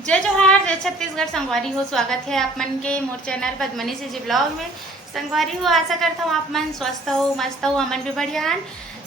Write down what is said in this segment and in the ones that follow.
जय जोहार, जय छत्तीसगढ़। संगवारी हो, स्वागत है आप मन के मोर चैनल पद्मनी से जी ब्लॉग में। संगवारी हो, आशा करता हूँ आप मन स्वस्थ हो, मस्त हो, अमन भी बढ़िया है।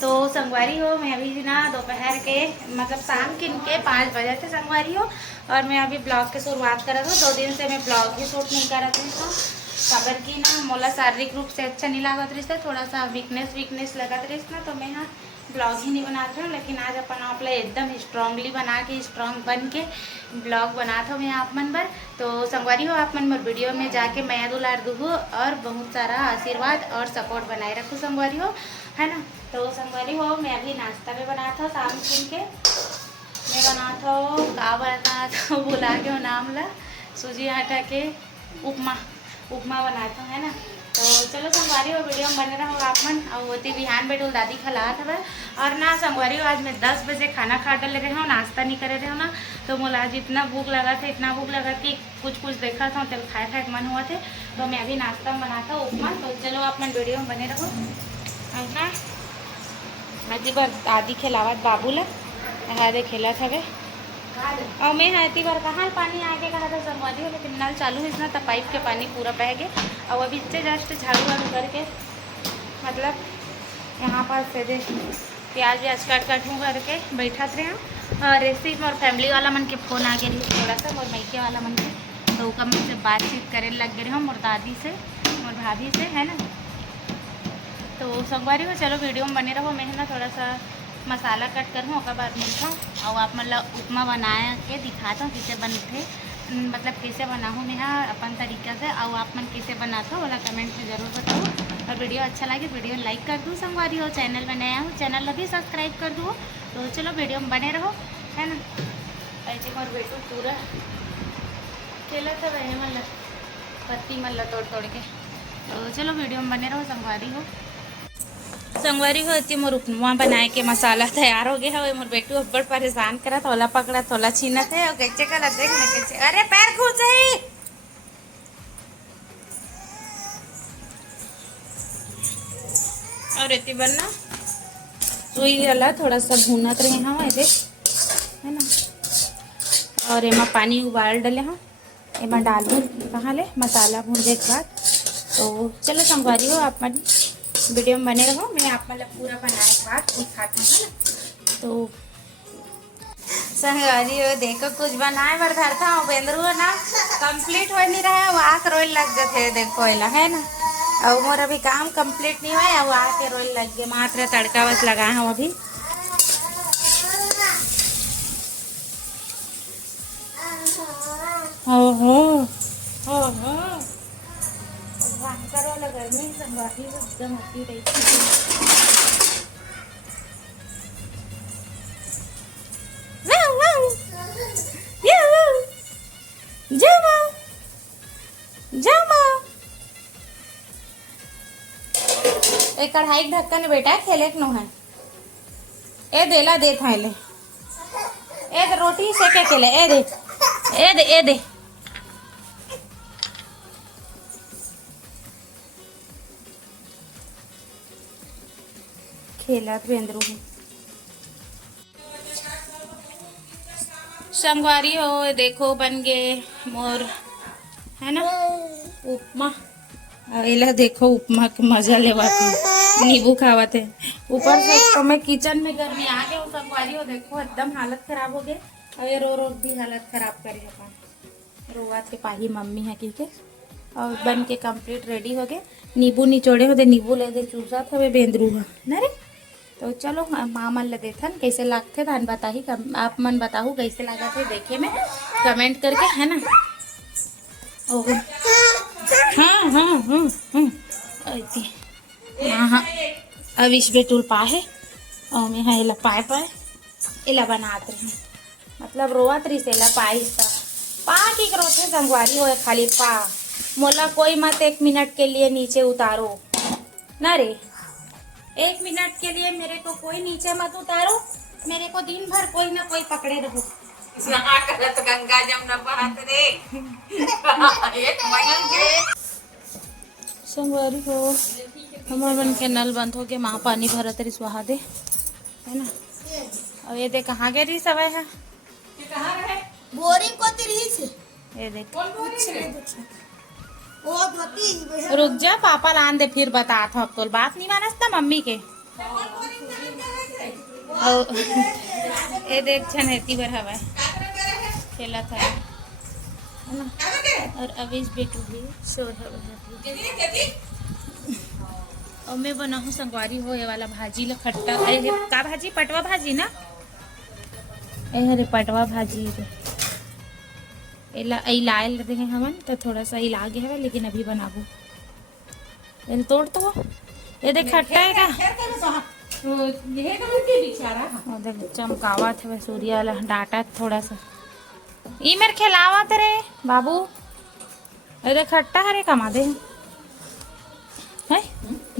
तो संगवारी हो, मैं अभी ना दोपहर के मतलब शाम के 5 बजे थे संगवारी हो, और मैं अभी ब्लॉग की शुरुआत कर रहा हूँ। 2 दिन से मैं ब्लॉग ही शूट नहीं कर रही हूँ। खबर की ना मोला शारीरिक रूप से अच्छा नहीं लागत रही, थोड़ा सा वीकनेस लगत रही ना, तो मैं हाँ ब्लॉग ही नहीं बनाती हूँ। लेकिन आज अपन आप एकदम स्ट्रांगली बना के स्ट्रांग बन के ब्लॉग बनाता हूँ मैं आप मन पर। तो संगवारी हो, आप मन मोर वीडियो में जाके मैं दुलार दूँ और बहुत सारा आशीर्वाद और सपोर्ट बनाए रखूँ संगवारी हो, है ना। तो संगवारी हो, मैं अभी नाश्ता भी बनाता हूँ शाम के। मैं बनाता हूँ का बनाता हूँ बुला के नाम ला, सूजी आटा के उपमा बनाता हूँ, है ना। तो चलो संगवारी हो, वीडियो में बने रहो आप मन। और होती बिहान बैठो दादी खिलात हवे। और ना संगवारी हो, आज मैं 10 बजे खाना खा डले रहे हो, नाश्ता नहीं करे रहे हो ना। तो मोला आज इतना भूख लगा था कि कुछ देखा था तब खाए मन हुआ थे। तो मैं अभी नाश्ता में बनाता हूँ उपमा। तो चलो आप मन वीडियो में बने रहो। अब ना अति बार दादी खिलावत बाबू ला दे खेलत हवे। और मैं हती बार कहाँ पानी आके कहा था संगवारी हो, लेकिन नल चालू है तब पाइप के पानी पूरा बह गए। और अभी इससे जस्ट झाड़ू वाड़ू करके मतलब यहाँ पर से दे प्याज काट मुँह करके बैठा थे हम। और ऐसे ही मोर फैमिली वाला मन के फ़ोन आ गया थोड़ा सा, मोर मैके वाला मन के। तो वो कम से बातचीत करे लग गए हम मोर दादी से, मोर भाभी से, है ना। तो संगवारी हो, चलो वीडियो में बने रहो। मैं ना थोड़ा सा मसाला कट कर उसके बाद मिलता हूँ और आप मतलब उपमा बना के दिखाता हूँ कैसे बनते, मतलब कैसे बनाऊँ मैं हाँ अपन तरीक़ा से। और आप मन कैसे बनाता हो वाला कमेंट में ज़रूर बताओ। और वीडियो अच्छा लगे वीडियो लाइक कर दूँ संगवारी हो। चैनल में नया हूँ, चैनल अभी सब्सक्राइब कर दूँ। तो चलो वीडियो में बने रहो, है ना। ऐसे और बेटू पूरा खेला था वह मतलब पत्ती मतलब तोड़ के। तो चलो वीडियो में बने रहो संगवारी हो। संगवारी होती मोर उपमा बनाए के मसाला तैयार हो गया है। मोर बेटू अब्बड़ परेशान करा, थोला पकड़ा थोला छीनत है और कैसे करा देख ना कैसे, अरे पैर खुल ही। और इतनी बनना सुई वाला थोड़ा सा भूनत रहे हाँ ऐसे, है ना। और एमा पानी उबाल डले हाँ, एमा डाल दूँ कहाँ ले मसाला भूनने के बाद। तो चलो संगवारी हो, आप मन वीडियो में बने रहो। मैं आप मतलब पूरा बनाए के बाद दिखाता हूँ, है ना। तो संगवारी हो देखो, कुछ बनाए बर धरता हूँ बेंदरू ना कंप्लीट हो नहीं रहा है, वो आके रोए लग जाते देखो एला, है ना। और मोर अभी काम कंप्लीट नहीं हुआ, वो आके रोए लग गए। मात्र तड़का बस लगाए हूँ अभी। गर्मी संगवारी एकदम होती रही एक कढ़ाई ढक्कन बेटा खेले नो है ए देला दे था ले ए दे रोटी सेके के ले ए दे खेला बेंदरू संगवारी हो। देखो बन गए मोर, है ना उपमा। एला देखो उपमा के मजा लेवाते नींबू खावत है ऊपर से। तो मैं किचन में गर्मी आ गया हूँ संगवारी हो। देखो एकदम हालत खराब हो गई। और ये रो भी हालत खराब करे अपन रोआ थे पाही मम्मी है की के। और बन के कंप्लीट रेडी हो गए। नींबू निचोड़े होते नींबू ले दे चूसा था वे बेंदरू है ना रे। तो चलो माँ मन ले देथन कैसे लागते धान बताही, आप मन बताहू कैसे लगा थे देखे में कमेंट करके, है ना। ओह हाँ अब इस बेटूल पाए और मैं हाँ एला पाए एला बनाते हैं मतलब रोवत रही से एला पाई पा की रोते संगवारी हो खाली पा। मोला कोई मत 1 मिनट के लिए नीचे उतारो ना रे, 1 मिनट के लिए मेरे को कोई नीचे मत उतारो। मेरे को दिन भर कोई ना कोई पकड़े रहो। गंगा जमुना बहात रे एक संगवारी हो। हमारे मन के नल बंद हो गए, माँ पानी भरा तरी सुहा दे, है ना। और ये देख कहाँ गए रही सवाई है, बोरिंग को रही से ये देख वो धोती रुक जा, पापा लान दे फिर बता था। अब तो बात नहीं मानस था मम्मी के। और ये देख छनेती बर हवा खेला था है ना। और अवेश बेटू भी शोर हवा। और मैं बनाऊँ संगवारी हो ये वाला भाजी ला खट्टा। अरे का भाजी? पटवा भाजी ना। अरे पटवा भाजी लायल रहे हमन तो थोड़ा सा इला गया है, लेकिन अभी बनाबू। ये तोड़ तो ये देख खट्टा है का। देख चमकावा थे सूर्य वाला डाटा थोड़ा सा ई मेरे खिलावा तेरे बाबू। ये देख खट्टा है रे, कमा दे है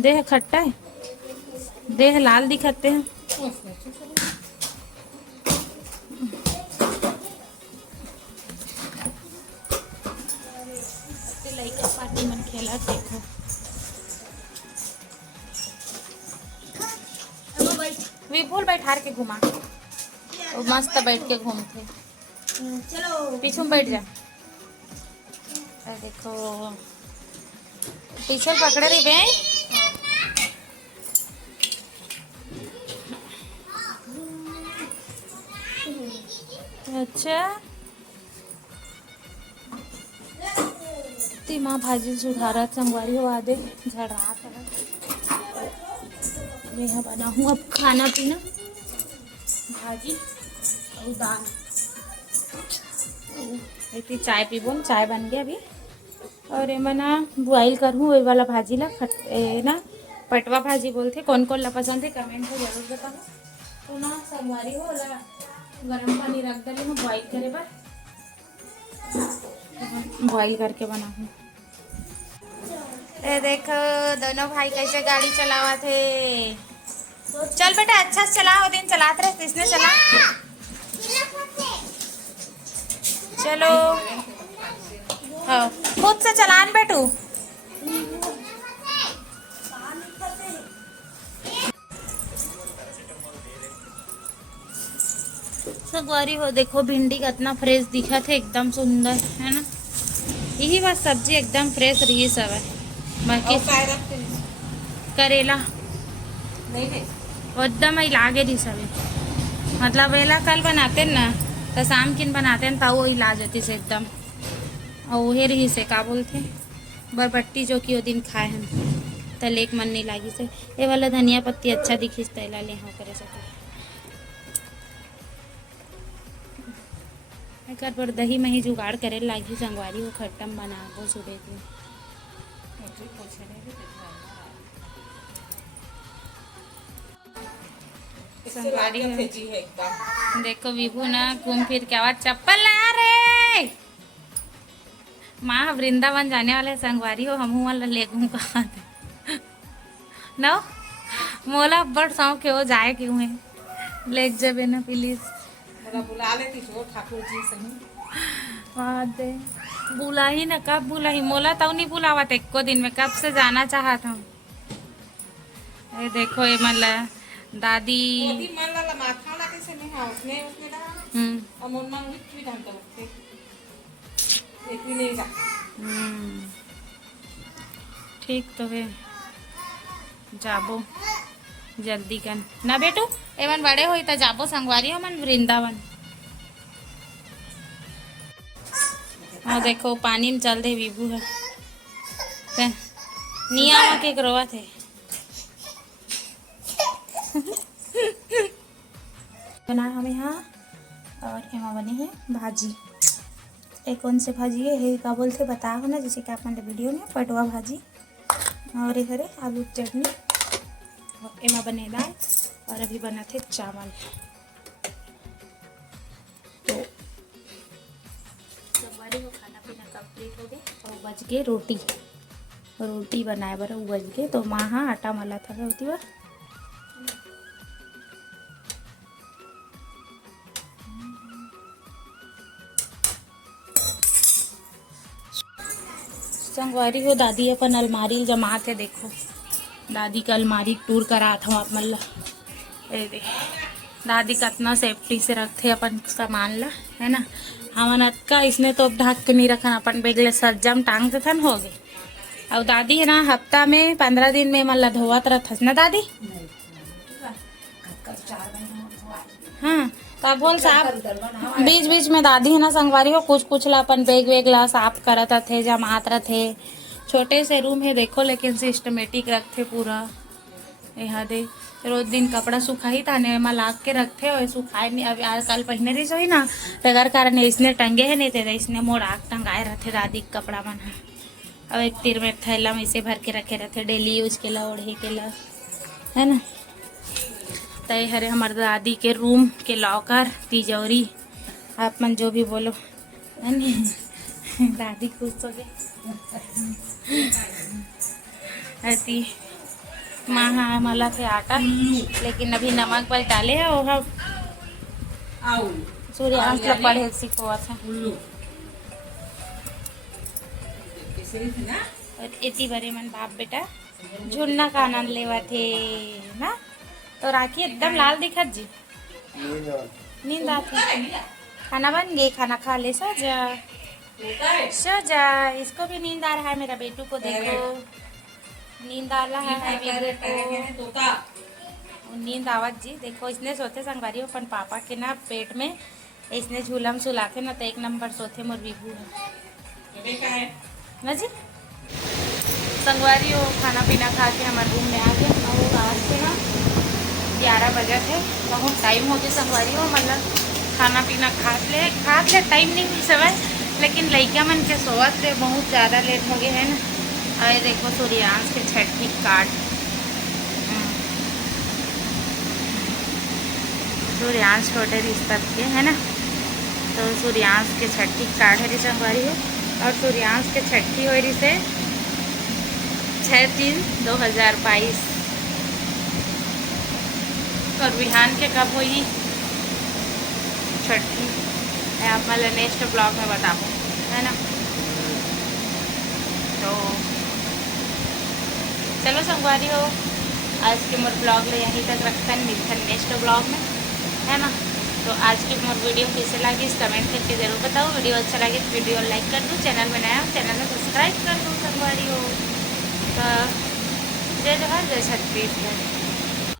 देह खट्टा है, देह लाल दिखते हैं। लड़का पार्टी मन खेला देखो। विपुल बैठार के घुमा, वो मस्त बैठ के घूमते। चलो पीछे में बैठ जा। देखो पीछे पकड़े रही बे। अच्छा ती माँ भाजी सुधारा संगवारी हो आदे झड़ा मैं यहाँ बना हूँ अब खाना पीना, भाजी और दाल। इतनी चाय पीबो, चाय बन गया अभी। और ये मना बॉइल करूँ ये वाला भाजी ला ना पटवा भाजी बोलते। कौन कौन ला पसंद है कमेंट में जरूर बताओ। तो ना संगवारी हो ला गरम पानी रख दे हूँ बॉइल करे बार, बॉइल करके बनाऊँ। ये देखो दोनों भाई कैसे गाड़ी चलावा थे। चल बेटा अच्छा से चला, वो दिन चलाते रहे किसने चला। चलो हाँ खुद से चलान बेटू। संगवारी हो देखो भिंडी कितना फ्रेश दिखा थे, एकदम सुंदर है ना। यही बस सब्जी एकदम फ्रेश रही सब है। बाकी करेला एकदम ही लागे रही सब, मतलब वेला कल बनाते ना तो शाम किन बनाते तो वो ही ला जाती से एकदम। और वही रही से का बोलते बरबट्टी जो कि वो दिन खाए हम तल एक मन नहीं लागी से। ये वाला धनिया पत्ती अच्छा दिखी तैला ले हाँ करे सके। एक बार दही मही जुगाड़ करे लागी संगवारी वो खट्टम बना वो सुबह दिन। संगवारी देखो विभू ना घूम फिर के आवाज चप्पल ला रे। माँ वृंदावन जाने वाले संगवारी हो हम वाला ले घूम कहा नो मोला बड़ शौक है वो जाए क्यों है लेक जबे ना प्लीज बुला लेती ठाकुर जी से। बुला ही ना कब बुला ही मोला तो नहीं बुलावा थे को दिन में कब से जाना चाहता हूँ। ये देखो ये मतलब दादी ठीक तो है जाबो जल्दी कन ना बेटू एवन बड़े हो तो जाबो संगवारी हमन वृंदावन। हाँ देखो पानी में चल दे विभू है निया के करवा थे। बना हमें यहाँ और यहाँ बनी है भाजी। एक कौन से भाजी है का बोलते बताओ ना, जैसे कि आपने वीडियो में पटवा भाजी और ये करे आलू चटनी और एमा बने दाल और अभी बना थे चावल। तो संगवारी को खाना पीना कंप्लीट हो गया और बज के रोटी बनाए बर बज के। तो माँ हाँ आटा मला था होती बार संगवारी हो दादी अपन अलमारी जमा थे। देखो दादी का अलमारी टूर करा था आप मतलब दादी कितना सेफ्टी से रखते अपन सामान ला है ना। हमन अतका इसने तो ढक के नहीं रखन अपन बेगले सज्जम टांग देथन हो गए। और दादी है ना हफ्ता में 15 दिन में मतलब धोवत रहथस ना दादी। हाँ तो बोल साहब बीच बीच में दादी है ना संगवारी हो कुछ कुछ ला अपन बेग वेग ला साफ करत थे जमात रथे। छोटे से रूम है देखो लेकिन सिस्टमेटिक रखते पूरा। यहाँ दे रोज दिन कपड़ा सुखाई ताने में लाग के रखते और सुखाए नहीं। अब यार कल पहने रही सोई ना तगर कारण इसने टंगे है नहीं थे इसने मोड़ आग टंगाए रहते दादी कपड़ा मन। अब एक तीर में थैला में इसे भर के रखे रहते डेली यूज के ला ओढ़े के ला है ना। तय हरे हमारे दादी के रूम के लॉकर तिजोरी आप मन जो भी बोलो है ना। दादी खुश हो गए ऐसी माँ हाँ मला थे आटा लेकिन अभी नमक बस डाले है और सूर्यांश लोग पढ़े सीखो था। और इतनी बड़े मन बाप बेटा झुन्ना का आनंद लेवा थे ना। तो राखी एकदम लाल दिखत जी नींद आती। खाना बन गई खाना खा ले सजा सजा। इसको भी नींद आ रहा है मेरा बेटू को देखो नींद आ रहा है नींद आवत जी। देखो इसने सोते संगवारी अपन पापा के ना पेट में इसने झूलम सुलाते ना तो एक नंबर सोते मोर विभू है ना जी। संगवारी हो खाना पीना खा के हमारे रूम में आ गए और आज से ना 11 बजे थे बहुत टाइम हो गया संगवारी हो मतलब खाना पीना खा ले टाइम नहीं मिल समय लेकिन लड़का मन के सोवत थे बहुत ज़्यादा लेट हो गए है ना। और देखो सूर्यांश के छठी काट सूर्यांश छोटे रिश्ता के है ना। तो सूर्यांश के छठी काट है संगवारी हो और सूर्यांश के छठी हो रही से 6/3/2022 और बिहान के कब हुई छठी आप मतलब नेक्स्ट ब्लॉग में बताऊँ है ना। तो चलो संगवारी हो आज के मोर ब्लॉग ले यहीं तक रखते मिलते नेक्स्ट ब्लॉग में है ना। तो आज की मोर वीडियो कैसे लगी इस कमेंट करके जरूर बताओ। वीडियो अच्छा लगे तो वीडियो लाइक कर दूँ चैनल में नया हो चैनल में सब्सक्राइब कर दूँ संगवारी हो। तो जय जोहार जय छत्तीसगढ़।